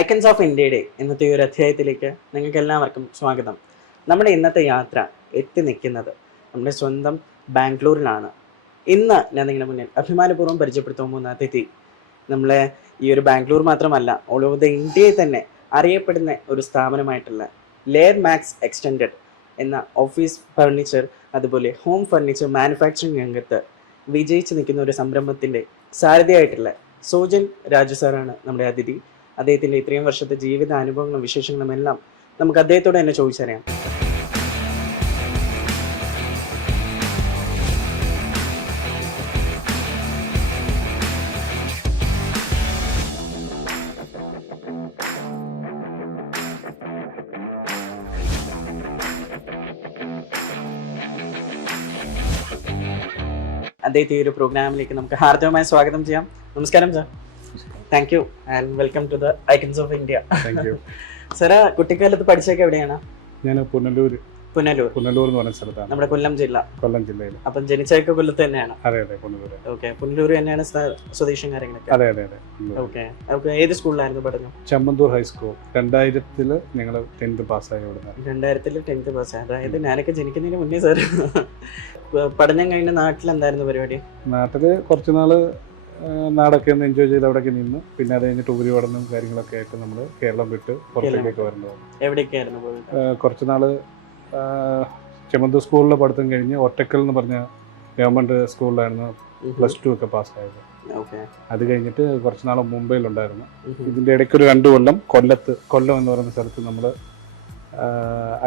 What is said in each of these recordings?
Icons of ഇന്ത്യയുടെ ഇന്നത്തെ ഒരു അധ്യായത്തിലേക്ക് നിങ്ങൾക്ക് എല്ലാവർക്കും സ്വാഗതം. നമ്മുടെ ഇന്നത്തെ യാത്ര എത്തി നിൽക്കുന്നത് നമ്മുടെ സ്വന്തം ബാംഗ്ലൂരിലാണ്. ഇന്ന് ഞാൻ നിങ്ങളുടെ മുന്നിൽ അഭിമാനപൂർവ്വം പരിചയപ്പെടുത്താൻ പോകുന്ന അതിഥി നമ്മളെ ഈ ഒരു ബാംഗ്ലൂർ മാത്രമല്ല ഓൾ ഓവർ ദ ഇന്ത്യയിൽ തന്നെ അറിയപ്പെടുന്ന ഒരു സ്ഥാപനമായിട്ടുള്ള ലെയർ മാക്സ് എക്സ്റ്റൻഡഡ് എന്ന ഓഫീസ് ഫർണിച്ചർ അതുപോലെ ഹോം ഫർണിച്ചർ മാനുഫാക്ചറിങ് രംഗത്ത് വിജയിച്ച് നിൽക്കുന്ന ഒരു സംരംഭത്തിൻ്റെ സാരഥിയായിട്ടുള്ള സോജൻ രാജു സാറാണ് നമ്മുടെ അതിഥി. അദ്ദേഹത്തിൻ്റെ ഇത്രയും വർഷത്തെ ജീവിത അനുഭവങ്ങളും വിശേഷങ്ങളും എല്ലാം നമുക്ക് അദ്ദേഹത്തോട് തന്നെ ചോദിച്ചറിയാം. അദ്ദേഹത്തെ ഈ ഒരു പ്രോഗ്രാമിലേക്ക് നമുക്ക് ഹാർദവമായി സ്വാഗതം ചെയ്യാം. നമസ്കാരം sir. Thank you and welcome to the Icons of India. Sir, കുട്ടിക്കാലത്ത് പഠിച്ചൊക്കെ എവിടെയാണ്? ഞാൻ പുനലൂർ എന്ന് പറഞ്ഞ സ്ഥലത്താണ്, നമ്മുടെ കൊല്ലം ജില്ലയിൽ. അപ്പം ജനിച്ചൊക്കെ കൊല്ലത്ത് തന്നെയാണ്? അതെ അതെ, പുനലൂർ. ഓക്കെ, പുനലൂർ തന്നെയാണ് സ്വദേശം കാര്യങ്ങളൊക്കെ? അതെ അതെ അതെ. ഓക്കെ, ഏത് സ്കൂളിലായിരുന്നു പഠനം? ചമ്മന്തൂർ ഹൈസ്കൂൾ. 2000 ഞങ്ങൾ 10th പാസ്സായി. 2000 10th പാസ്സായി. അതായത് ഞാനൊക്കെ ജനിക്കുന്നതിന് മുന്നേ സാർ. പഠനം കഴിഞ്ഞ നാട്ടിൽ എന്തായിരുന്നു പരിപാടി? നാട്ടില് കുറച്ചുനാള് നാടൊക്കെ ഒന്ന് എൻജോയ് ചെയ്ത് അവിടെയൊക്കെ നിന്ന്, പിന്നെ അത് കഴിഞ്ഞിട്ട് ഉപരിപഠനം കാര്യങ്ങളൊക്കെ ആയിട്ട് നമ്മൾ കേരളം വിട്ട് പുറത്തേക്കൊക്കെ വരുന്നത്. എവിടെയൊക്കെയായിരുന്നു പോയത്? കുറച്ചുനാള് ചെമ്മന്തൂർ സ്കൂളിലെ പഠിത്തം കഴിഞ്ഞ് ഒറ്റക്കൽ എന്ന് പറഞ്ഞ ഗവൺമെന്റ് സ്കൂളിലായിരുന്നു +2 ഒക്കെ പാസ്സായത്. അത് കഴിഞ്ഞിട്ട് കുറച്ചുനാൾ മുംബൈയിലുണ്ടായിരുന്നു. ഇതിന്റെ ഇടയ്ക്ക് ഒരു 2 കൊല്ലം കൊല്ലം എന്ന് പറയുന്ന സ്ഥലത്ത് നമ്മൾ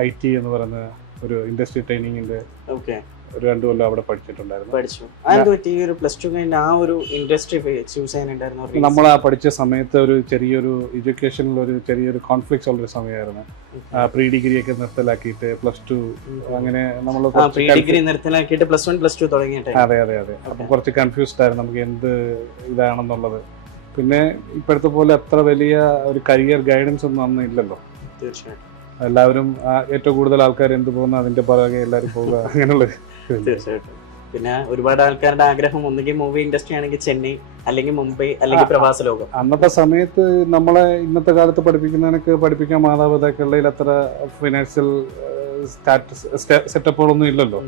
IT എന്ന് പറയുന്ന ഒരു ഇൻഡസ്ട്രി ട്രെയിനിങ്ങിന്റെ ഒരു 2 കൊല്ലം അവിടെ പഠിച്ചിട്ടുണ്ടായിരുന്നു. നമ്മൾ ആ പഠിച്ച സമയത്ത് ഒരു ചെറിയൊരു എഡ്യൂക്കേഷനിൽ ഒരു ചെറിയൊരു കോൺഫ്ലിക്ട്സ് ഉള്ളൊരു സമയമായിരുന്നു. പ്രീ ഡിഗ്രി ഒക്കെ നിർത്തലാക്കിയിട്ട് +2 അങ്ങനെ നമ്മൾ അതെ അതെ അതെ. അപ്പൊ കുറച്ച് കൺഫ്യൂസ്ഡ് ആയിരുന്നു നമുക്ക് എന്ത് ഇതാണെന്നുള്ളത്. പിന്നെ ഇപ്പോഴത്തെ പോലെ അത്ര വലിയ ഒരു കരിയർ ഗൈഡൻസ് ഒന്നും അന്ന് ഇല്ലല്ലോ. തീർച്ചയായിട്ടും എല്ലാവരും ഏറ്റവും കൂടുതൽ ആൾക്കാർ എന്ത് പോകുന്ന അതിന്റെ പുറകെ എല്ലാവരും പോവുക അങ്ങനെയുള്ള. തീർച്ചയായിട്ടും. പിന്നെ ഒരുപാട് ആൾക്കാരുടെ ആഗ്രഹം ഒന്നുകിൽ മൂവി ഇൻഡസ്ട്രി ആണെങ്കിൽ ചെന്നൈ, അല്ലെങ്കിൽ മുംബൈ, അല്ലെങ്കിൽ പ്രവാസ ലോകം. അന്നത്തെ സമയത്ത് നമ്മളെ ഇന്നത്തെ കാലത്ത് പഠിപ്പിക്കാൻ മാതാപിതാക്കളുടെ അത്ര ഫിനാൻഷ്യൽ സെറ്റപ്പുകളൊന്നും ഇല്ലല്ലോ.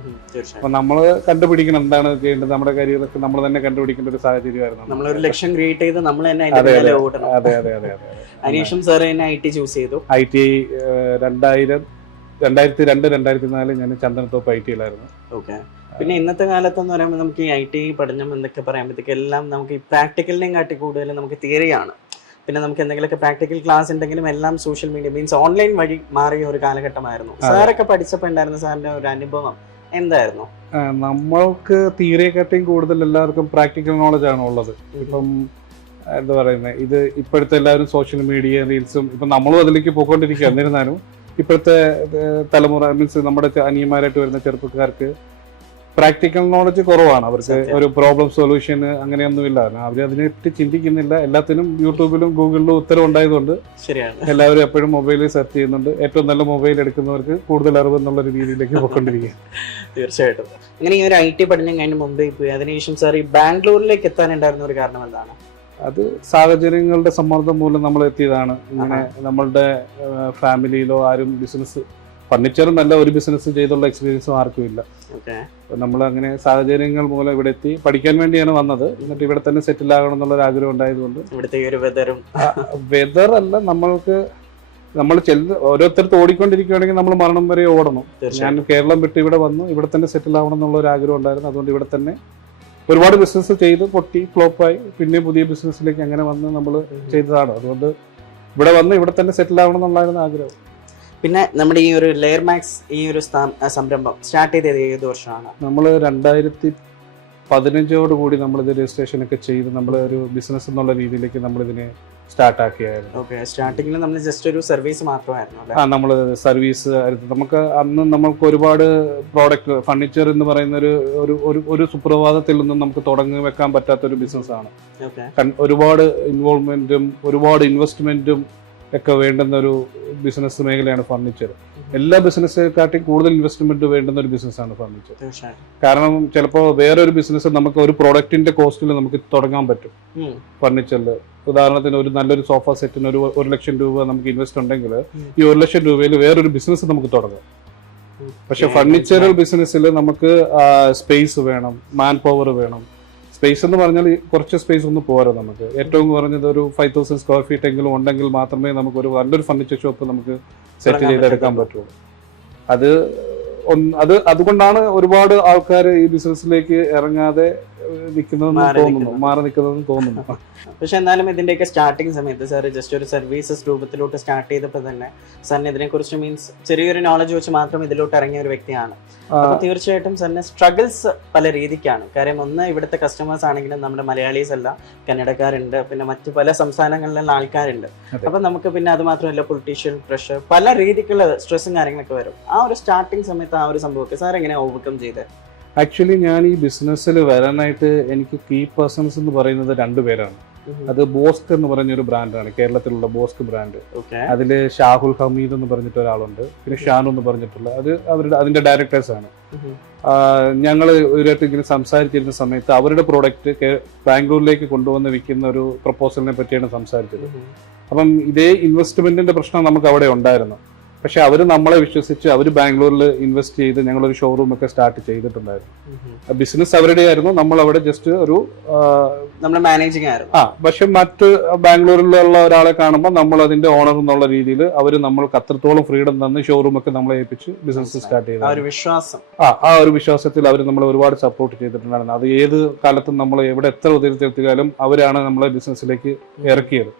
അപ്പൊ നമ്മള് കണ്ടുപിടിക്കണം എന്താണ് ചെയ്യേണ്ടത്. നമ്മുടെ കരിയറൊക്കെ നമ്മൾ തന്നെ കണ്ടുപിടിക്കേണ്ട ഒരു സാഹചര്യമായിരുന്നു. നമ്മളൊരു ലക്ഷ്യം ക്രിയേറ്റ് ചെയ്ത് നമ്മൾ തന്നെ. അതെ അതെ അതെ അതെ അതെ. അനീഷും സാർ തന്നെ IT ചൂസ് ചെയ്തു. IT 2002-2004 ഞാൻ ചന്ദനത്തോപ്പ് IT-യിലായിരുന്നു. ഓക്കെ. പിന്നെ ഇന്നത്തെ കാലത്ത് എന്ന് പറയുമ്പോൾ നമുക്ക് ഈ IT പഠനം എന്നൊക്കെ പറയുമ്പോഴത്തേക്ക് എല്ലാം നമുക്ക് ഈ പ്രാക്ടിക്കലിനെയും കാട്ടി കൂടുതൽ നമുക്ക് തിയറിയാണ്. പിന്നെ നമുക്ക് എന്തെങ്കിലുമൊക്കെ പ്രാക്ടിക്കൽ ക്ലാസ് ഉണ്ടെങ്കിലും എല്ലാം സോഷ്യൽ മീഡിയ മീൻസ് ഓൺലൈൻ വഴി മാറിയ ഒരു കാലഘട്ടമായിരുന്നു. സാറൊക്കെ പഠിച്ചപ്പോൾ ഉണ്ടായിരുന്ന സാറിന്റെ ഒരു അനുഭവം എന്തായിരുന്നു? നമ്മൾക്ക് തിയറിയെക്കാട്ടിയും കൂടുതൽ എല്ലാവർക്കും പ്രാക്ടിക്കൽ നോളജ് ആണ് ഉള്ളത്. ഇപ്പം എന്താ പറയുന്നത്, ഇത് ഇപ്പോഴത്തെ എല്ലാവരും സോഷ്യൽ മീഡിയ റീൽസും ഇപ്പം നമ്മളും അതിലേക്ക് പോയിക്കൊണ്ടിരിക്കുക. എന്നിരുന്നാലും ഇപ്പോഴത്തെ തലമുറ മീൻസ് നമ്മുടെ അനിയന്മാരായിട്ട് വരുന്ന ചെറുപ്പക്കാർക്ക് പ്രാക്ടിക്കൽ നോളജ് കുറവാണ്. അവർക്ക് ഒരു പ്രോബ്ലം സൊല്യൂഷൻ അങ്ങനെയൊന്നുമില്ല. അവർ അതിനെപ്പറ്റി ചിന്തിക്കുന്നില്ല. എല്ലാത്തിനും യൂട്യൂബിലും ഗൂഗിളിലും ഉത്തരം ഉണ്ടായതുകൊണ്ട് എല്ലാവരും എപ്പോഴും മൊബൈലിൽ സെർച്ച് ചെയ്യുന്നുണ്ട്. ഏറ്റവും നല്ല മൊബൈൽ എടുക്കുന്നവർക്ക് കൂടുതൽ അറിവ് എന്നുള്ള രീതിയിലേക്ക് പോയിക്കൊണ്ടിരിക്കുക. തീർച്ചയായിട്ടും. അങ്ങനെ ഈ ഒരു IT പഠനം കഴിഞ്ഞ് മുംബൈ പോയി, അതിനുശേഷം സാർ ഈ ബാംഗ്ലൂരിലേക്ക് എത്താനുണ്ടായിരുന്ന ഒരു കാരണം എന്താണ്? അത് സാഹചര്യങ്ങളുടെ സമ്മർദ്ദം മൂലം നമ്മൾ എത്തിയതാണ്. ഇങ്ങനെ നമ്മളുടെ ഫാമിലിയിലോ ആരും ബിസിനസ് ഫർണിച്ചറും നല്ല ഒരു ബിസിനസ് ചെയ്തുള്ള എക്സ്പീരിയൻസും ആർക്കും ഇല്ല. നമ്മൾ അങ്ങനെ സാഹചര്യങ്ങൾ മൂലം ഇവിടെ എത്തി. പഠിക്കാൻ വേണ്ടിയാണ് വന്നത്. എന്നിട്ട് ഇവിടെ തന്നെ സെറ്റിൽ ആകണം എന്നുള്ളൊരു ആഗ്രഹം ഉണ്ടായതുകൊണ്ട്. വെതർ അല്ല, നമ്മൾ ഓരോരുത്തർക്ക് ഓടിക്കൊണ്ടിരിക്കുകയാണെങ്കിൽ നമ്മൾ മരണം വരെ ഓടണം. ഞാൻ കേരളം വിട്ട് ഇവിടെ വന്നു, ഇവിടെ തന്നെ സെറ്റിൽ ആവണം എന്നുള്ള ഒരു ആഗ്രഹം ഉണ്ടായിരുന്നു. അതുകൊണ്ട് ഇവിടെ തന്നെ ഒരുപാട് ബിസിനസ് ചെയ്ത് പൊട്ടി ഫ്ലോപ്പായി, പിന്നെ പുതിയ ബിസിനസ്സിലേക്ക് അങ്ങനെ വന്ന് നമ്മൾ ചെയ്തതാണ്. അതുകൊണ്ട് ഇവിടെ വന്ന് ഇവിടെ തന്നെ സെറ്റിൽ ആവണം എന്നുള്ളായിരുന്നു ആഗ്രഹം. പിന്നെ നമ്മുടെ ഈ ഒരു ലെയർ മാക്സ് ഈ ഒരു സംരംഭം സ്റ്റാർട്ട് ചെയ്തത് ഏത് വർഷമാണ്? നമ്മൾ 2015 നമ്മളിത് രജിസ്ട്രേഷൻ ഒക്കെ ചെയ്ത് നമ്മൾ ഒരു ബിസിനസ് എന്നുള്ള രീതിയിലേക്ക് നമ്മളിതിനെ സ്റ്റാർട്ട് ആക്കിയായിരുന്നു. ഓക്കെ. സ്റ്റാർട്ടിങ്ങിൽ നമ്മൾ ജസ്റ്റ് ഒരു സർവീസ് മാത്രമായിരുന്നു. നമ്മൾ സർവീസ് ആയിരുന്നു. നമുക്ക് അന്ന് നമ്മൾക്ക് ഒരുപാട് പ്രോഡക്റ്റ് ഫർണിച്ചർ എന്ന് പറയുന്ന ഒരു സുപ്രഭാതത്തിൽ നിന്നും നമുക്ക് തുടങ്ങി വെക്കാൻ പറ്റാത്തൊരു ബിസിനസ്സാണ്. ഒരുപാട് ഇൻവോൾവ്മെന്റും ഒരുപാട് ഇൻവെസ്റ്റ്മെന്റും ഒക്കെ വേണ്ടുന്ന ഒരു ബിസിനസ് മേഖലയാണ് ഫർണിച്ചർ. എല്ലാ ബിസിനസ്സെക്കാട്ടി കൂടുതൽ ഇൻവെസ്റ്റ്മെന്റ് വേണ്ടുന്ന ഒരു ബിസിനസ്സാണ് ഫർണിച്ചർ. കാരണം ചിലപ്പോൾ വേറൊരു ബിസിനസ് നമുക്ക് ഒരു പ്രോഡക്റ്റിന്റെ കോസ്റ്റിൽ നമുക്ക് തുടങ്ങാൻ പറ്റും. ഫർണിച്ചറിൽ ഉദാഹരണത്തിന് ഒരു നല്ലൊരു സോഫ സെറ്റിന് ഒരു 1,00,000 രൂപ നമുക്ക് ഇൻവെസ്റ്റ് ഉണ്ടെങ്കിൽ ഈ 1,00,000 രൂപയിൽ വേറൊരു ബിസിനസ് നമുക്ക് തുടങ്ങാം. പക്ഷെ ഫർണിച്ചറൽ ബിസിനസ്സിൽ നമുക്ക് സ്പേസ് വേണം, മാൻ പവർ വേണം. സ്പേസ് എന്ന് പറഞ്ഞാൽ കുറച്ച് സ്പേസ് ഒന്നും പോരാ. നമുക്ക് ഏറ്റവും കുറഞ്ഞത് ഒരു 5,000 സ്ക്വയർ ഫീറ്റ് എങ്കിലും ഉണ്ടെങ്കിൽ മാത്രമേ നമുക്ക് ഒരു നല്ലൊരു ഫർണിച്ചർ ഷോപ്പ് നമുക്ക് സെറ്റ് ചെയ്തെടുക്കാൻ പറ്റുള്ളൂ. അതുകൊണ്ടാണ് ഒരുപാട് ആൾക്കാർ ഈ ബിസിനസ്സിലേക്ക് ഇറങ്ങാതെ മാറി നിൽക്കുന്നതെന്ന് തോന്നുന്നു. പക്ഷെ എന്നാലും ഇതിന്റെയൊക്കെ സ്റ്റാർട്ടിങ് സമയത്ത് സാർ ജസ്റ്റ് ഒരു സർവീസസ് രൂപത്തിലോട്ട് സ്റ്റാർട്ട് ചെയ്തപ്പോൾ തന്നെ സാറിന് ഇതിനെ കുറിച്ച് മീൻസ് ചെറിയൊരു നോളജ് വെച്ച് മാത്രം ഇതിലോട്ട് ഇറങ്ങിയ ഒരു വ്യക്തിയാണ്. അപ്പൊ തീർച്ചയായിട്ടും സാറിന് സ്ട്രഗിൾസ് പല രീതിക്കാണ്. കാര്യം ഒന്ന്, ഇവിടുത്തെ കസ്റ്റമേഴ്സ് ആണെങ്കിലും നമ്മുടെ മലയാളീസ് അല്ല, കന്നഡക്കാരുണ്ട്, പിന്നെ മറ്റു പല സംസ്ഥാനങ്ങളിലുള്ള ആൾക്കാരുണ്ട്. അപ്പൊ നമുക്ക് പിന്നെ അത് മാത്രമല്ല പൊളിറ്റീഷ്യൻ പ്രഷർ, പല രീതിക്കുള്ള സ്ട്രെസ്സും കാര്യങ്ങളൊക്കെ വരും. ആ ഒരു സ്റ്റാർട്ടിങ് സമയത്ത് ആ ഒരു സംഭവമൊക്കെ സാർ എങ്ങനെ ഓവർകം ചെയ്ത്? ആക്ച്വലി ഞാൻ ഈ ബിസിനസ്സിൽ വരാനായിട്ട് എനിക്ക് കീ പേഴ്സൺസ് എന്ന് പറയുന്നത് 2 പേരാണ്. അത് ബോസ്ക് എന്ന് പറഞ്ഞൊരു ബ്രാൻഡാണ്, കേരളത്തിലുള്ള ബോസ്ക് ബ്രാൻഡ്. അതില് ഷാഹുൽ ഹമീദ് എന്ന് പറഞ്ഞിട്ട് ഒരാളുണ്ട്, പിന്നെ ഷാനു എന്ന് പറഞ്ഞിട്ടുള്ള അതിന്റെ ഡയറക്ടേഴ്സ് ആണ്. ഞങ്ങൾ ഒരായിട്ട് ഇങ്ങനെ സംസാരിച്ചിരുന്ന സമയത്ത് അവരുടെ പ്രോഡക്റ്റ് ബാംഗ്ലൂരിലേക്ക് കൊണ്ടുവന്ന് വിൽക്കുന്ന ഒരു പ്രപ്പോസലിനെ പറ്റിയാണ് സംസാരിച്ചത്. അപ്പം ഇതേ ഇൻവെസ്റ്റ്മെന്റിന്റെ പ്രശ്നം നമുക്ക് അവിടെ ഉണ്ടായിരുന്നു. പക്ഷെ അവർ നമ്മളെ വിശ്വസിച്ച് അവർ ബാംഗ്ലൂരിൽ ഇൻവെസ്റ്റ് ചെയ്ത് ഞങ്ങളൊരു ഷോറൂം ഒക്കെ സ്റ്റാർട്ട് ചെയ്തിട്ടുണ്ടായിരുന്നു. ബിസിനസ് അവരുടെ ആയിരുന്നു, നമ്മൾ അവിടെ ജസ്റ്റ് ഒരു മാനേജിങ് ആയിരുന്നു. പക്ഷെ മറ്റ് ബാംഗ്ലൂരിലുള്ള ഒരാളെ കാണുമ്പോൾ നമ്മൾ അതിന്റെ ഓണർ എന്നുള്ള രീതിയിൽ അവർ നമ്മൾക്ക് അത്രത്തോളം ഫ്രീഡം തന്ന് ഷോറൂം ഒക്കെ നമ്മളെ ഏൽപ്പിച്ച് ബിസിനസ് സ്റ്റാർട്ട് ചെയ്തു. ആ ഒരു വിശ്വാസത്തിൽ അവർ നമ്മളെ ഒരുപാട് സപ്പോർട്ട് ചെയ്തിട്ടുണ്ടായിരുന്നു. അത് ഏത് കാലത്തും നമ്മൾ എവിടെ എത്ര ഉയരത്തിലെത്തിയാലും അവരാണ് നമ്മളെ ബിസിനസ്സിലേക്ക് ഇറക്കിയത്.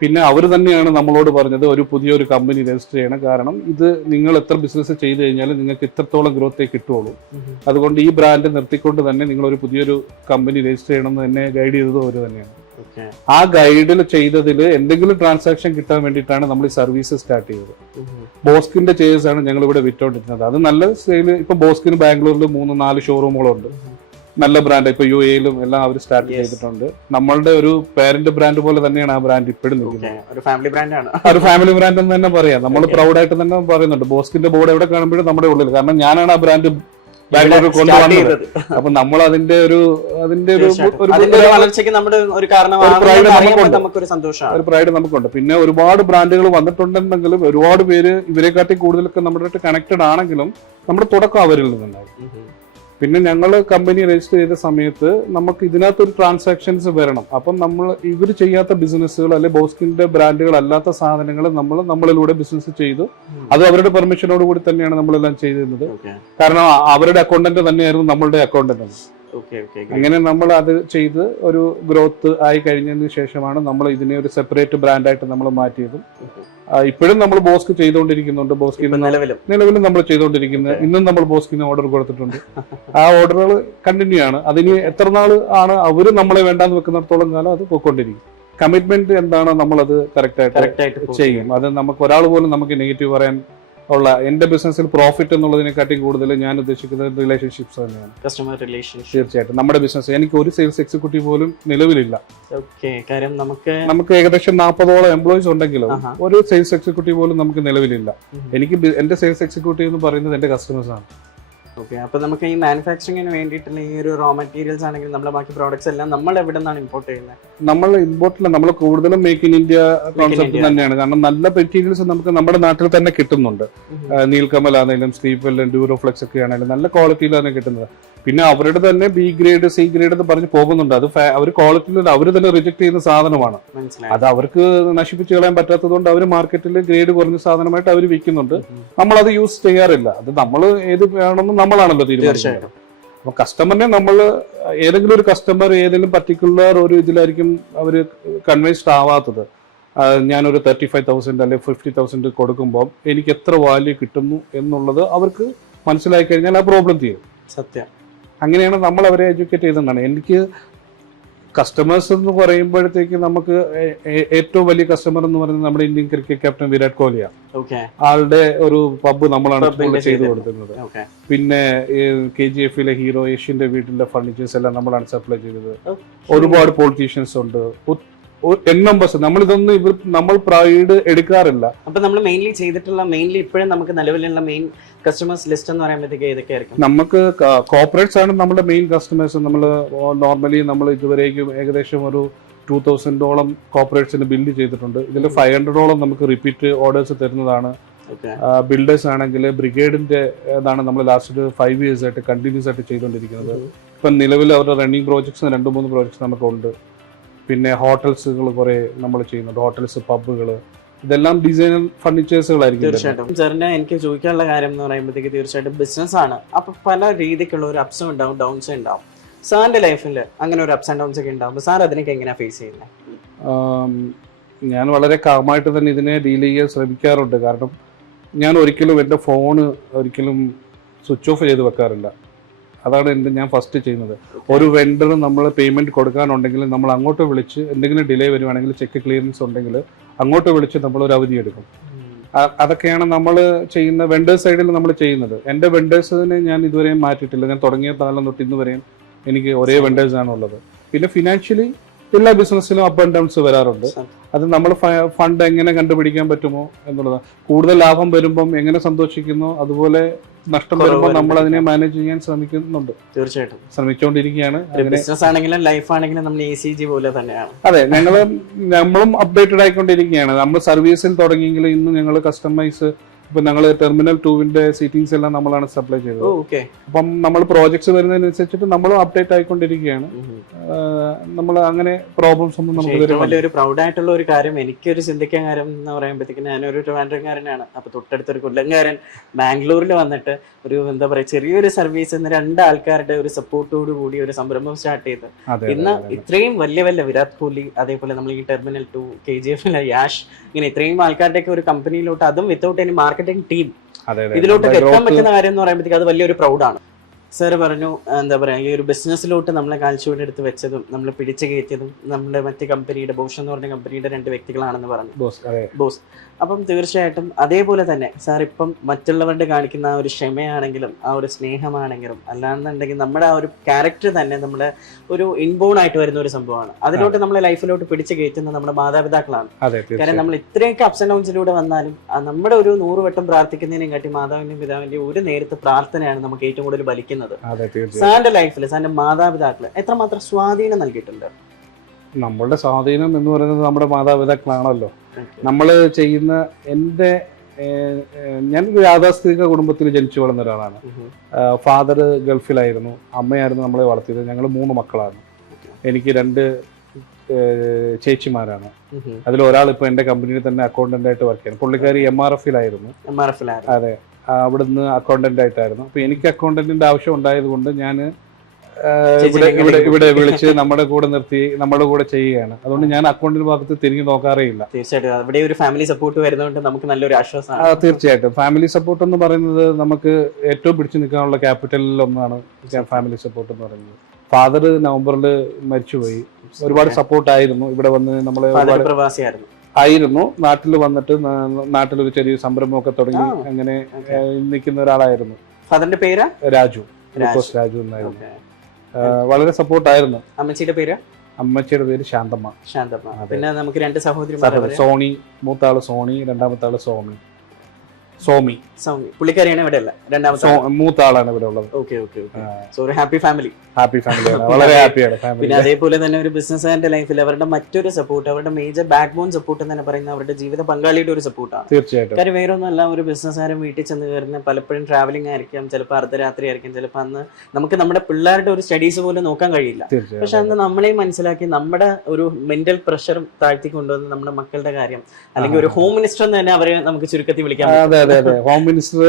പിന്നെ അവർ തന്നെയാണ് നമ്മളോട് പറഞ്ഞത് ഒരു പുതിയൊരു കമ്പനി രജിസ്റ്റർ ചെയ്യണം, കാരണം ഇത് നിങ്ങൾ എത്ര ബിസിനസ് ചെയ്ത് കഴിഞ്ഞാലും നിങ്ങൾക്ക് ഇത്രത്തോളം ഗ്രോത്തേ കിട്ടുള്ളൂ. അതുകൊണ്ട് ഈ ബ്രാൻഡ് നിർത്തിക്കൊണ്ട് തന്നെ നിങ്ങൾ ഒരു പുതിയൊരു കമ്പനി രജിസ്റ്റർ ചെയ്യണം എന്ന് എന്നെ ഗൈഡ് ചെയ്തത് അവർ തന്നെയാണ്. ആ ഗൈഡിൽ ചെയ്തതിൽ എന്തെങ്കിലും ട്രാൻസാക്ഷൻ കിട്ടാൻ വേണ്ടിയിട്ടാണ് നമ്മൾ ഈ സർവീസ് സ്റ്റാർട്ട് ചെയ്തത്. ബോസ്കിന്റെ ചെയേഴ്സ് ആണ് ഞങ്ങൾ ഇവിടെ വിറ്റോണ്ടിരുന്നത്. അത് നല്ല സെയില്. ഇപ്പൊ ബോസ്കിന് ബാംഗ്ലൂരിൽ 3-4 ഷോറൂമുകളുണ്ട്. നല്ല ബ്രാൻഡ് ഇപ്പൊ UAE-ലും എല്ലാം അവർ സ്റ്റാർട്ട് ചെയ്തിട്ടുണ്ട്. നമ്മളുടെ ഒരു പേരന്റ് ബ്രാൻഡ് പോലെ തന്നെയാണ് ആ ബ്രാൻഡ് ഇപ്പോഴും നിൽക്കുന്നത്. ഒരു ഫാമിലി ബ്രാൻഡാണ്, ഒരു ഫാമിലി ബ്രാൻഡ് എന്ന് തന്നെ പറയാം. നമ്മൾ പ്രൗഡായിട്ട് തന്നെ പറയുന്നുണ്ട്. ബോസ്കിന്റെ ബോർഡ് എവിടെ കാണുമ്പോഴും നമ്മുടെ ഉള്ളിൽ, കാരണം ഞാനാണ് ആ ബ്രാൻഡ് ബാംഗ്ലൂരിൽ കൊണ്ടുവന്നത്. അപ്പൊ നമ്മൾ അതിന്റെ ഒരു വളർച്ചയ്ക്ക് നമ്മുടെ ഒരു പ്രൈഡ് നമുക്കുണ്ട്. പിന്നെ ഒരുപാട് ബ്രാൻഡുകൾ വന്നിട്ടുണ്ടെങ്കിലും ഒരുപാട് പേര് ഇവരെക്കാട്ടി കൂടുതലൊക്കെ നമ്മുടെ കണക്റ്റഡ് ആണെങ്കിലും നമ്മുടെ തുടക്കം അവരിൽ നിന്നുണ്ടാവും. പിന്നെ ഞങ്ങൾ കമ്പനി രജിസ്റ്റർ ചെയ്ത സമയത്ത് നമുക്ക് ഇതിനകത്തൊരു ട്രാൻസാക്ഷൻസ് വരണം. അപ്പം നമ്മൾ ഇവർ ചെയ്യാത്ത ബിസിനസ്സുകൾ അല്ലെ ബോസ്കിന്റെ ബ്രാൻഡുകൾ അല്ലാത്ത സാധനങ്ങൾ നമ്മളിലൂടെ ബിസിനസ് ചെയ്തു. അത് അവരുടെ പെർമിഷനോട് കൂടി തന്നെയാണ് നമ്മളെല്ലാം ചെയ്തിരുന്നത്. കാരണം അവരുടെ അക്കൗണ്ടന്റ് തന്നെയായിരുന്നു നമ്മളുടെ അക്കൗണ്ടന്റ്. അങ്ങനെ നമ്മൾ അത് ചെയ്ത് ഒരു ഗ്രോത്ത് ആയി കഴിഞ്ഞതിന് ശേഷമാണ് നമ്മൾ ഇതിനെ ഒരു സെപ്പറേറ്റ് ബ്രാൻഡായിട്ട് നമ്മൾ മാറ്റിയതും. ഇപ്പോഴും നമ്മൾ ബോസ്ക് ചെയ്തുകൊണ്ടിരിക്കുന്നുണ്ട്. ബോസ്കിന് നിലവിലും നമ്മൾ ചെയ്തുകൊണ്ടിരിക്കുന്നത്. ഇന്നും നമ്മൾ ബോസ്കിന് ഓർഡർ കൊടുത്തിട്ടുണ്ട്. ആ ഓർഡറുകൾ കണ്ടിന്യൂ ആണ്. അതിന് എത്ര നാൾ ആണ് അവര് നമ്മളെ വേണ്ടാന്ന് വെക്കുന്നിടത്തോളം കാലം അത് പോയിക്കൊണ്ടിരിക്കും. കമ്മിറ്റ്മെന്റ് എന്താണോ നമ്മളത് കറക്റ്റായിട്ട് ചെയ്യും. അത് നമുക്ക് ഒരാൾ പോലും നമുക്ക് നെഗറ്റീവ് പറയാൻ ഉള്ള, എന്റെ ബിസിനസ്സിൽ പ്രോഫിറ്റ് എന്നുള്ളതിനെക്കാട്ടി കൂടുതൽ ഞാൻ ഉദ്ദേശിക്കുന്നത് റിലേഷൻഷിപ്സ് തന്നെയാണ്. കസ്റ്റമർ റിലേഷൻഷിപ്പ് തീർച്ചയായിട്ടും നമ്മുടെ ബിസിനസ്. എനിക്ക് ഒരു സെയിൽസ് എക്സിക്യൂട്ടീവ് പോലും നിലവിലില്ല. നമുക്ക് ഏകദേശം 40ഓളം എംപ്ലോയീസ് ഉണ്ടെങ്കിലും ഒരു സെയിൽസ് എക്സിക്യൂട്ടീവ് പോലും നമുക്ക് നിലവിലില്ല. എനിക്ക് എന്റെ സെയിൽസ് എക്സിക്യൂട്ടീവ് എന്ന് പറയുന്നത് എന്റെ കസ്റ്റമേഴ്സ് ആണ്. അപ്പൊ നമുക്ക് ഈ മാനുഫാക്ചറിങ്ങിന് വേണ്ടിയിട്ടുള്ള ഈ ഒരു റോ മെറ്റീരിയൽസ് ആണെങ്കിൽ നമ്മുടെ ബാക്കി പ്രോഡക്ട്സ് എല്ലാം നമ്മൾ എവിടെ നിന്നാണ് ഇമ്പോർട്ട് ചെയ്യുന്നത്? നമ്മൾ ഇമ്പോർട്ടില്ല, നമ്മൾ കൂടുതലും മേക്ക് ഇൻ ഇന്ത്യ കോൺസെപ്റ്റ് തന്നെയാണ്. കാരണം നല്ല മെറ്റീരിയൽസ് നമുക്ക് നമ്മുടെ നാട്ടിൽ തന്നെ കിട്ടുന്നുണ്ട്. നീൽക്കമൽ ആണെങ്കിലും സ്ലീപ്പ് ഡ്യൂറോഫ്ലെക്സ് ഒക്കെ ആണെങ്കിലും നല്ല ക്വാളിറ്റിയിലാണ് കിട്ടുന്നത്. പിന്നെ അവരുടെ തന്നെ B ഗ്രേഡ് C ഗ്രേഡ് എന്ന് പറഞ്ഞ് പോകുന്നുണ്ട്. അത് അവർ ക്വാളിറ്റിയിൽ അവർ തന്നെ റിജക്ട് ചെയ്യുന്ന സാധനമാണ്. അത് അവർക്ക് നശിപ്പിച്ച് കളയാൻ പറ്റാത്തതുകൊണ്ട് അവർ മാർക്കറ്റിൽ ഗ്രേഡ് കുറഞ്ഞ സാധനമായിട്ട് അവർ വിൽക്കുന്നുണ്ട്. നമ്മളത് യൂസ് ചെയ്യാറില്ല. അത് നമ്മൾ ഏത് വേണമെന്ന് നമ്മളാണല്ലോ തീരുമാനിക്കുന്നത്. അപ്പൊ കസ്റ്റമറിനെ നമ്മൾ ഏതെങ്കിലും ഒരു കസ്റ്റമർ ഏതെങ്കിലും പർട്ടിക്കുലർ ഒരു ഇതിലായിരിക്കും അവർ കൺവിൻസ്ഡ് ആവാത്തത്. ഞാനൊരു 35,000 അല്ലെങ്കിൽ 50,000 കൊടുക്കുമ്പോൾ എനിക്ക് എത്ര വാല്യൂ കിട്ടുന്നു എന്നുള്ളത് അവർക്ക് മനസ്സിലായി കഴിഞ്ഞാൽ ആ പ്രോബ്ലം തീരും. സത്യം. അങ്ങനെയാണ് നമ്മൾ അവരെ എഡ്യൂക്കേറ്റ് ചെയ്തിട്ടുണ്ടാണ്. എനിക്ക് കസ്റ്റമേഴ്സ് എന്ന് പറയുമ്പോഴത്തേക്ക് നമുക്ക് ഏറ്റവും വലിയ കസ്റ്റമർ എന്ന് പറയുന്നത് നമ്മുടെ ഇന്ത്യൻ ക്രിക്കറ്റ് ക്യാപ്റ്റൻ വിരാട് കോഹ്ലിയാണ്. ആളുടെ ഒരു പബ്ബ് നമ്മളാണ് ചെയ്തു കൊടുക്കുന്നത്. പിന്നെ KGF-ലെ ഹീറോ ഏഷ്യന്റെ വീട്ടിലെ ഫർണിച്ചേഴ്സ് എല്ലാം നമ്മളാണ് സപ്ലൈ ചെയ്തത്. ഒരുപാട് പൊളിറ്റീഷ്യൻസ് ഉണ്ട്, നമ്പേഴ്സ്. നമ്മളിതൊന്നും നമ്മൾ പ്രൈഡ് എടുക്കാറില്ല. അപ്പൊ നമ്മൾ മെയിൻലി ചെയ്തിട്ടുള്ള ഇപ്പോഴും നമുക്ക് നിലവിലുള്ള മെയിൻ കസ്റ്റമേഴ്സ് ലിസ്റ്റ് എന്ന് പറയുമ്പോഴത്തേക്ക് ഏതൊക്കെയായിരിക്കും? നമുക്ക് കോർപ്പറേറ്റ്സ് ആണ് നമ്മുടെ മെയിൻ കസ്റ്റമേഴ്സ്. നമ്മൾ നോർമലി നമ്മൾ ഇതുവരേക്കും ഏകദേശം ഒരു 2000-ഓളം കോർപ്പറേറ്റ്സിന് ബിൽഡ് ചെയ്തിട്ടുണ്ട്. ഇതിൽ 500-ഓളം നമുക്ക് റിപ്പീറ്റ് ഓർഡേഴ്സ് തരുന്നതാണ്. ബിൽഡേഴ്സ് ആണെങ്കിൽ ബ്രിഗേഡിന്റെ ഇതാണ് നമ്മൾ ലാസ്റ്റ് 5 years ആയിട്ട് കണ്ടിന്യൂസ് ആയിട്ട് ചെയ്തുകൊണ്ടിരിക്കുന്നത്. ഇപ്പം നിലവിൽ അവരുടെ റണ്ണിങ് പ്രോജക്ട്സ് 2-3 പ്രോജക്ട്സ് നമുക്കുണ്ട്. പിന്നെ ഹോട്ടൽസുകൾ കുറെ നമ്മൾ ചെയ്യുന്നുണ്ട്, ഹോട്ടൽസ്, പബ്ബുകൾ, ഇതെല്ലാം ഡിസൈനർ ഫർണിച്ചേഴ്സുകളായിരിക്കും. തീർച്ചയായിട്ടും സാറിന് എനിക്ക് ചോദിക്കാനുള്ള കാര്യം എന്ന് പറയുമ്പോഴത്തേക്ക് തീർച്ചയായിട്ടും ബിസിനസ് ആണ്. അപ്പൊ പല രീതിക്കുള്ള ഒരു അപ്സും ഉണ്ടാവും, ഡൗൺസും ഉണ്ടാവും. സാറിന്റെ ലൈഫിൽ അങ്ങനെ ഒരു അപ്സ് ആൻഡ് ഡൗൺസ് ഒക്കെ ഉണ്ടാവും. സാർ അതിനൊക്കെ എങ്ങനെയാ ഫേസ് ചെയ്യുന്നത്? ഞാൻ വളരെ കാമായിട്ട് തന്നെ ഇതിനെ ഡീൽ ചെയ്യാൻ ശ്രമിക്കാറുണ്ട്. കാരണം ഞാൻ ഒരിക്കലും എൻ്റെ ഫോണ് ഒരിക്കലും സ്വിച്ച് ഓഫ് ചെയ്ത് വെക്കാറില്ല. അതാണ് ഞാൻ ഫസ്റ്റ് ചെയ്യുന്നത്. ഒരു വെണ്ടർ നമ്മൾ പേയ്മെന്റ് കൊടുക്കാനുണ്ടെങ്കിൽ നമ്മൾ അങ്ങോട്ട് വിളിച്ച്, എന്തെങ്കിലും ഡിലേ വരുവാണെങ്കിൽ, ചെക്ക് ക്ലിയറൻസ് ഉണ്ടെങ്കിൽ അങ്ങോട്ട് വിളിച്ച് നമ്മൾ ഒരു അവധി എടുക്കും. അതൊക്കെയാണ് നമ്മൾ ചെയ്യുന്ന വെണ്ടേഴ്സ് സൈഡിൽ നമ്മൾ ചെയ്യുന്നത്. എൻ്റെ വെണ്ടേഴ്സിനെ ഞാൻ ഇതുവരെയും മാറ്റിയിട്ടില്ല. ഞാൻ തുടങ്ങിയ കാലം തൊട്ട് ഇന്ന് വരെയും എനിക്ക് ഒരേ വെണ്ടേഴ്സ് ആണ് ഉള്ളത്. പിന്നെ ഫിനാൻഷ്യലി എല്ലാ ബിസിനസ്സിലും അപ്പ് ആൻഡ് ഡൗൺസ് വരാറുണ്ട്. അത് നമ്മൾ ഫണ്ട് എങ്ങനെ കണ്ടുപിടിക്കാൻ പറ്റുമോ എന്നുള്ളതാണ്. കൂടുതൽ ലാഭം വരുമ്പം എങ്ങനെ സന്തോഷിക്കുന്നോ അതുപോലെ നഷ്ടം വരുമ്പോൾ നമ്മൾ അതിനെ മാനേജ് ചെയ്യാൻ ശ്രമിക്കുന്നുണ്ട്. തീർച്ചയായിട്ടും ശ്രമിച്ചുകൊണ്ടിരിക്കുകയാണ്. ബിസിനസ് ആണെങ്കിലും ലൈഫ് ആണെങ്കിലും നമ്മൾ ECG പോലെ തന്നെയാണ്. അതെ, നമ്മളും അപ്ഡേറ്റഡ് ആയിക്കൊണ്ടിരിക്കുകയാണ്. നമ്മൾ സർവീസിൽ തുടങ്ങിയെങ്കിലും ഇന്ന് ഞങ്ങൾ കസ്റ്റമൈസ്, ഇപ്പൊ ഞങ്ങൾ ടെർമിനൽ 2-ന്റെ സീറ്റിംഗ്സ് എല്ലാം നമ്മളാണ് സപ്ലൈ ചെയ്തത്. അപ്പം നമ്മൾ പ്രോജക്ട്സ് വരുന്നതിനനുസരിച്ചിട്ട് നമ്മളും അപ്ഡേറ്റ് ആയിക്കൊണ്ടിരിക്കുകയാണ്. നമ്മൾ അങ്ങനെ പ്രോബ്ലംസ് ഒന്നും നമുക്ക് വലിയൊരു പ്രൗഡ് ആയിട്ടുള്ള ഒരു കാര്യം എനിക്കൊരു ചിന്തിക്കാൻ കാര്യം എന്ന് പറയുമ്പോഴത്തേക്ക് ഞാനൊരു ട്രിവാൻഡ്രംകാരനാണ്. അപ്പൊ തൊട്ടടുത്തൊരു കൊല്ലംകാരൻ ബാംഗ്ലൂരിൽ വന്നിട്ട് ഒരു എന്താ പറയാ ചെറിയൊരു സർവീസ് എന്ന് 2 ആൾക്കാരുടെ ഒരു സപ്പോർട്ടോട് കൂടി ഒരു സംരംഭം സ്റ്റാർട്ട് ചെയ്ത് ഇന്ന് ഇത്രയും വലിയ വലിയ വിരാട് കോഹ്ലി, അതേപോലെ നമ്മൾ ഈ ടെർമിനൽ 2, KGF, യാഷ്, ഇങ്ങനെ ഇത്രയും ആൾക്കാരുടെ ഒക്കെ ഒരു കമ്പനിയിലോട്ട്, അതും വിത്തൗട്ട് എനി മാർക്കറ്റിംഗ് ടീം ഇതിലോട്ട് എത്താൻ പറ്റുന്ന കാര്യം എന്ന് പറയുമ്പോഴത്തേക്ക് അത് വലിയൊരു പ്രൗഡാണ്. സാറ് പറഞ്ഞു എന്താ പറയുക, ഈ ഒരു ബിസിനസ്സിലോട്ട് നമ്മളെ കാൽച്ചുവട് എടുത്ത് വെച്ചതും നമ്മൾ പിടിച്ചു കയറ്റിയതും നമ്മുടെ മറ്റു കമ്പനിയുടെ ബോഷ് എന്ന് പറഞ്ഞ കമ്പനിയുടെ 2 വ്യക്തികളാണെന്ന് പറഞ്ഞു, ബോസ്. അപ്പം തീർച്ചയായിട്ടും അതേപോലെ തന്നെ സാർ ഇപ്പം മറ്റുള്ളവരുടെ കാണിക്കുന്ന ആ ഒരു ക്ഷമയാണെങ്കിലും ആ ഒരു സ്നേഹമാണെങ്കിലും അല്ലാന്നുണ്ടെങ്കിൽ നമ്മുടെ ആ ഒരു ക്യാരക്ടർ തന്നെ നമ്മുടെ ഒരു ഇൻബോൺ ആയിട്ട് വരുന്ന ഒരു സംഭവമാണ്. അതിലോട്ട് നമ്മളെ ലൈഫിലോട്ട് പിടിച്ചു കയറ്റുന്ന നമ്മുടെ മാതാപിതാക്കളാണ്. കാരണം നമ്മൾ ഇത്രയൊക്കെ അപ്സ് ആൻഡ് ഡൗൺസിലൂടെ വന്നാലും നമ്മുടെ ഒരു 100 വട്ടം പ്രാർത്ഥിക്കുന്നതിനെയും കാട്ടി മാതാവിന്റെയും പിതാവിന്റെയും ഒരു നേരത്തെ പ്രാർത്ഥനയാണ് നമുക്ക് ഏറ്റവും കൂടുതൽ ബലിക്കുന്നത്. സാറിന്റെ ലൈഫിൽ സാറിന്റെ മാതാപിതാക്കള് എത്രമാത്രം സ്വാധീനം നൽകിയിട്ടുണ്ട്? നമ്മളുടെ സ്വാധീനം എന്ന് പറയുന്നത് നമ്മുടെ മാതാപിതാക്കളാണല്ലോ. നമ്മൾ ചെയ്യുന്ന ഞാൻ യാഥാസ്ഥിതിക കുടുംബത്തിൽ ജനിച്ചു വളർന്ന ഒരാളാണ്. ഫാദർ ഗൾഫിലായിരുന്നു, അമ്മയായിരുന്നു നമ്മളെ വളർത്തിയത്. ഞങ്ങൾ 3 മക്കളാണ്. എനിക്ക് 2 ചേച്ചിമാരാണ്. അതിൽ ഒരാൾ ഇപ്പൊ എന്റെ കമ്പനിയിൽ തന്നെ അക്കൗണ്ടന്റ് ആയിട്ട് വർക്ക് ചെയ്യുന്നു. പുള്ളിക്കാരി MRF-ലായിരുന്നു. അതെ, അവിടുന്ന് അക്കൗണ്ടന്റ് ആയിട്ടായിരുന്നു. അപ്പൊ എനിക്ക് അക്കൗണ്ടന്റിന്റെ ആവശ്യം ഉണ്ടായത് കൊണ്ട് ഞാൻ ഇവിടെ വിളിച്ച് നമ്മുടെ കൂടെ നിർത്തി നമ്മുടെ കൂടെ ചെയ്യുകയാണ്. അതുകൊണ്ട് ഞാൻ അക്കൗണ്ടിന്റെ ഭാഗത്ത് തിരിഞ്ഞു നോക്കാറേ ഇല്ല. തീർച്ചയായിട്ടും അവിടെ ഒരു ഫാമിലി സപ്പോർട്ട് വരുന്നതുകൊണ്ട് നമുക്ക് നല്ലൊരു ആശ്വാസമാണ്. തീർച്ചയായിട്ടും ഫാമിലി സപ്പോർട്ട് എന്ന് പറയുന്നത് നമുക്ക് ഏറ്റവും പിടിച്ചു നിൽക്കാനുള്ള ക്യാപിറ്റലിൽ ഒന്നാണ് ഫാമിലി സപ്പോർട്ട് എന്ന് പറയുന്നത്. ഫാദർ നവംബറിൽ മരിച്ചുപോയി. ഒരുപാട് സപ്പോർട്ട് ആയിരുന്നു. ഇവിടെ വന്ന് നമ്മളെ ആയിരുന്നു. നാട്ടിൽ വന്നിട്ട് നാട്ടിലൊരു ചെറിയ സംരംഭമൊക്കെ തുടങ്ങി അങ്ങനെ നിൽക്കുന്ന ഒരാളായിരുന്നു. ഫാദറിന്റെ പേര് രാജു എന്നായിരുന്നു. വളരെ സപ്പോർട്ടായിരുന്നു. അമ്മച്ചിയുടെ പേര്? അമ്മച്ചിയുടെ പേര് ശാന്തമ്മ. പിന്നെ നമുക്ക് 2 സഹോദരിമാർ, സോണി, മൂത്താള് സോണി, രണ്ടാമത്തെ ആള് സോമി. പുള്ളിക്കാരിയാണ് ഇവിടെ അല്ല, രണ്ടാമത്തെ മൂത്താളാണ് ഇവിടെ ഉള്ളത്. ഒരു ഹാപ്പി ഫാമിലി. വളരെ ഹാപ്പിയാണ്. പിന്നെ അതേപോലെ തന്നെ ഒരു ബിസിനസ്സുകാരന്റെ ലൈഫിൽ അവരുടെ മറ്റൊരു സപ്പോർട്ട്, അവരുടെ മേജർ ബാക്ക് ബോൺ സപ്പോർട്ട് എന്ന് തന്നെ പറയുന്ന അവരുടെ ജീവിത പങ്കാളിയുടെ ഒരു സപ്പോർട്ടാണ്. തീർച്ചയായിട്ടും. കാര്യം വേറെ ഒന്നുമല്ല, ഒരു ബിസിനസ്സുകാരൻ വീട്ടിൽ ചെന്ന് കയറുന്ന പലപ്പോഴും ട്രാവലിംഗ് ആയിരിക്കാം, ചിലപ്പോൾ അർദ്ധരാത്രി ആയിരിക്കും, ചിലപ്പോൾ അന്ന് നമുക്ക് നമ്മുടെ പിള്ളേരുടെ ഒരു സ്റ്റഡീസ് പോലും നോക്കാൻ കഴിയില്ല. പക്ഷെ അന്ന് നമ്മളെയും മനസ്സിലാക്കി നമ്മുടെ ഒരു മെന്റൽ പ്രഷർ താഴ്ത്തി കൊണ്ടുവന്ന് നമ്മുടെ മക്കളുടെ കാര്യം, അല്ലെങ്കിൽ ഒരു ഹോം മിനിസ്റ്റർ എന്ന് തന്നെ അവരെ നമുക്ക് ചുരുക്കത്തിൽ വിളിക്കാം. ഹോം മിനിസ്റ്റർ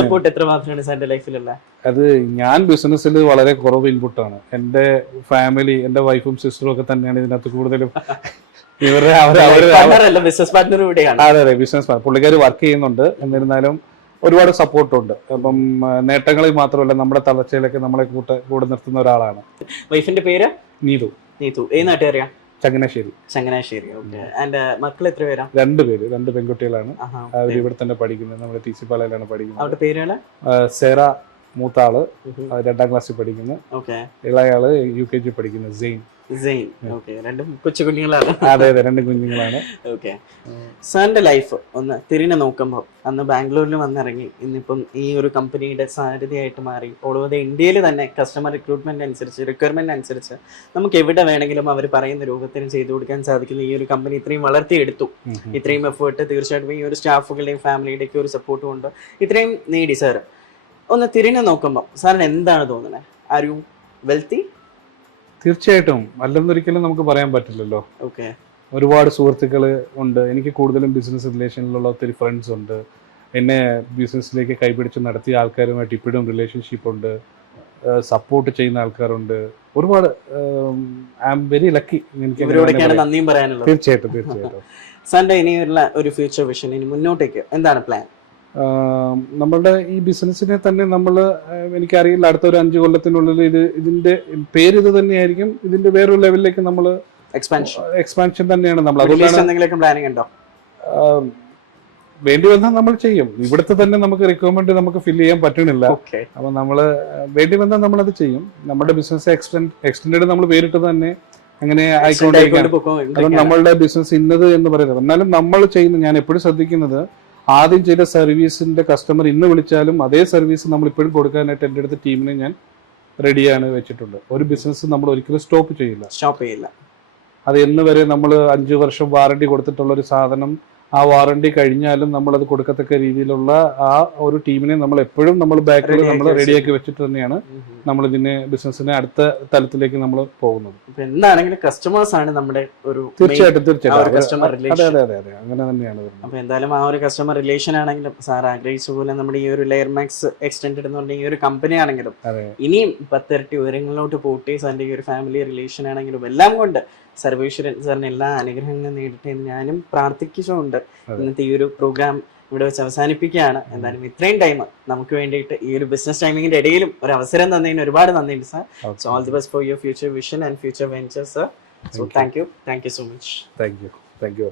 സപ്പോർട്ട് എത്രമാത്രമാണ് സാറിന്റെ ലൈഫിലുള്ള? അത് ഞാൻ ബിസിനസ്സിൽ വളരെ കുറവ് ഇൻപുട്ടാണ്. എന്റെ ഫാമിലി, എന്റെ വൈഫും സിസ്റ്ററും ഒക്കെ തന്നെയാണ് ഇതിനകത്ത് കൂടുതലും. ബിസിനസ് പാർട്ണർ കൂടെയാണ്. അതെ, ബിസിനസ് പാർട്ണർ. പുള്ളിക്കാർ വർക്ക് ചെയ്യുന്നുണ്ട്. എന്നിരുന്നാലും ഒരുപാട് സപ്പോർട്ടുണ്ട്. അപ്പം നേട്ടങ്ങളിൽ മാത്രമല്ല നമ്മുടെ തളർച്ചയിലൊക്കെ നമ്മളെ കൂടെ നിർത്തുന്ന ഒരാളാണ്. വൈഫിന്റെ പേര്? നീതു. ഏത് നാട്ടുകാരിയാ? ചങ്ങനാശ്ശേരി. മക്കൾ എത്ര പേരാ? 2 പേര്, 2 പെൺകുട്ടികളാണ്. അവർ ഇവിടെ തന്നെ പഠിക്കുന്നത്, നമ്മുടെ TC പാലയിലാണ് പഠിക്കുന്നത്. അവരുടെ പേരുകള്? സേറ മൂത്താള് 2ാം ക്ലാസ്സിൽ പഠിക്കുന്നു. ഇളയാള് UKG പഠിക്കുന്നു, സെയിൻ. സെയിം. ഓക്കെ, രണ്ടും കൊച്ചു കുഞ്ഞുങ്ങളാണ്. അതെ അതെ, 2 കുഞ്ഞുങ്ങളാണ്. ഓക്കെ, സാറിന്റെ ലൈഫ് ഒന്ന് തിരിഞ്ഞു നോക്കുമ്പോൾ അന്ന് ബാംഗ്ലൂരിൽ വന്നിറങ്ങി ഇന്നിപ്പം ഈ ഒരു കമ്പനിയുടെ സാരഥിയായിട്ട് മാറി ഓൾ ഓവർ ഇന്ത്യയിൽ തന്നെ കസ്റ്റമർ റിക്രൂട്ട്മെന്റ് അനുസരിച്ച് റിക്വയർമെന്റ് അനുസരിച്ച് നമുക്ക് എവിടെ വേണമെങ്കിലും അവർ പറയുന്ന രൂപത്തിന് ചെയ്തു കൊടുക്കാൻ സാധിക്കുന്ന ഈ ഒരു കമ്പനി ഇത്രയും വളർത്തിയെടുത്തു. ഇത്രയും എഫേർട്ട് തീർച്ചയായിട്ടും ഈ ഒരു സ്റ്റാഫുകളുടെയും ഫാമിലിയുടെയൊക്കെ ഒരു സപ്പോർട്ട് കൊണ്ട് ഇത്രയും നേടി. സാർ ഒന്ന് തിരിഞ്ഞു നോക്കുമ്പോൾ സാറിന് എന്താണ് തോന്നുന്നത്? Are you wealthy? തീർച്ചയായിട്ടും അല്ലെന്നൊരിക്കലും നമുക്ക് പറയാൻ പറ്റില്ലല്ലോ. ഓക്കെ, ഒരുപാട് സുഹൃത്തുക്കൾ ഉണ്ട്. എനിക്ക് കൂടുതലും ബിസിനസ് റിലേഷനിലുള്ള ഒത്തിരി ഫ്രണ്ട്സ് ഉണ്ട്. എന്നെ ബിസിനസ്സിലേക്ക് കൈപിടിച്ച് നടത്തിയ ആൾക്കാരുമായിട്ട് ഇപ്പോഴും റിലേഷൻഷിപ്പ് ഉണ്ട്. സപ്പോർട്ട് ചെയ്യുന്ന ആൾക്കാരുണ്ട് ഒരുപാട്. I am very lucky. ഇവരോടൊക്കെയാണ് നന്ദിയും പറയാനുള്ളത്. തീർച്ചയായിട്ടും തീർച്ചയായിട്ടും. സാറിന്റെ ഇനിയുള്ള ഒരു ഫ്യൂച്ചർ വിഷൻ, ഇനി മുന്നോട്ടേക്ക് എന്താണ് പ്ലാൻ? നമ്മളുടെ ഈ ബിസിനസ്സിനെ തന്നെ നമ്മൾ, എനിക്കറിയില്ല, അടുത്ത ഒരു 5 കൊല്ലത്തിനുള്ളിൽ ഇതിന്റെ പേര് ഇത് തന്നെയായിരിക്കും. ഇതിന്റെ വേറൊരു ലെവലിലേക്ക് നമ്മൾ എക്സ്പാൻഷൻ തന്നെയാണ് നമ്മൾ. അതുകൊണ്ടാണ് വേണ്ടി വന്നാൽ നമ്മൾ ചെയ്യും. ഇവിടുത്തെ തന്നെ നമുക്ക് റിക്വയർമെന്റ് നമുക്ക് ഫില്ല് ചെയ്യാൻ പറ്റണില്ല. അപ്പൊ നമ്മള് വേണ്ടി വന്നാൽ നമ്മളത് ചെയ്യും. നമ്മുടെ ബിസിനസ് എക്സ്റ്റൻഡ് നമ്മൾ പേരിട്ട് തന്നെ അങ്ങനെ ആയിക്കൊണ്ടിരിക്കുകയാണ്. അതുകൊണ്ട് നമ്മളുടെ ബിസിനസ് ഇന്നത് എന്ന് പറയുന്നത്. എന്നാലും നമ്മൾ ചെയ്യുന്ന, ഞാൻ എപ്പോഴും ശ്രദ്ധിക്കുന്നത്, ആദ്യം ചെയ്ത സർവീസിന്റെ കസ്റ്റമർ ഇന്ന് വിളിച്ചാലും അതേ സർവീസ് നമ്മൾ ഇപ്പോഴും കൊടുക്കാനായിട്ട് എൻ്റെ അടുത്ത് ടീമിനെ ഞാൻ റെഡിയാണ് വെച്ചിട്ടുണ്ട്. ഒരു ബിസിനസ് നമ്മൾ ഒരിക്കലും സ്റ്റോപ്പ് ചെയ്യില്ല. അത് എന്ന് വരെ നമ്മൾ 5 വർഷം വാറണ്ടി കൊടുത്തിട്ടുള്ള ഒരു സാധനം, ആ വാറണ്ടി കഴിഞ്ഞാലും നമ്മളത് കൊടുക്കത്തക്ക രീതിയിലുള്ള ആ ഒരു ടീമിനെ നമ്മൾ എപ്പോഴും നമ്മൾ ബാക്കിൽ നമ്മൾ റെഡിയാക്കി വെച്ചിട്ട് തന്നെയാണ് നമ്മൾ ഇതിനെ ബിസിനസിനെ അടുത്ത തലത്തിലേക്ക് നമ്മൾ പോകുന്നത്. എന്താണെങ്കിലും കസ്റ്റമേഴ്സ് ആണ് നമ്മുടെ ഒരു തീർച്ചയായിട്ടും അങ്ങനെ തന്നെയാണ്. അപ്പൊ എന്തായാലും ആ ഒരു കസ്റ്റമർ റിലേഷൻ ആണെങ്കിലും സാർ ആഗ്രഹിച്ച പോലെ നമ്മുടെ ഈ ഒരു ലെയർ മാക്സ് എക്സ്റ്റെൻഡ് എന്ന് പറഞ്ഞ ഈ ഒരു കമ്പനി ആണെങ്കിലും ഇനിയും 10 ഇരട്ടി ഉയരങ്ങളിലോട്ട് പോട്ടെ. സാറിന്റെ ഈ ഒരു ഫാമിലി റിലേഷൻ ആണെങ്കിലും എല്ലാം കൊണ്ട് സർവേശ്വരൻ സാറിന് എല്ലാ അനുഗ്രഹങ്ങളും നേടിട്ടെ എന്ന് ഞാനും പ്രാർത്ഥിച്ചുകൊണ്ട് ഇന്നത്തെ ഈ ഒരു പ്രോഗ്രാം ഇവിടെ വെച്ച് അവസാനിപ്പിക്കുകയാണ്. എന്തായാലും ഇത്രയും ടൈം നമുക്ക് വേണ്ടിയിട്ട് ഈ ഒരു ബിസിനസ് ടൈമിങ്ങിന്റെ ഇടയിലും ഒരു അവസരം തന്നതിന് ഒരുപാട് നന്ദിയുണ്ട് sir. So all the best for your future vision and future venture sir. So thank you so much. Thank you.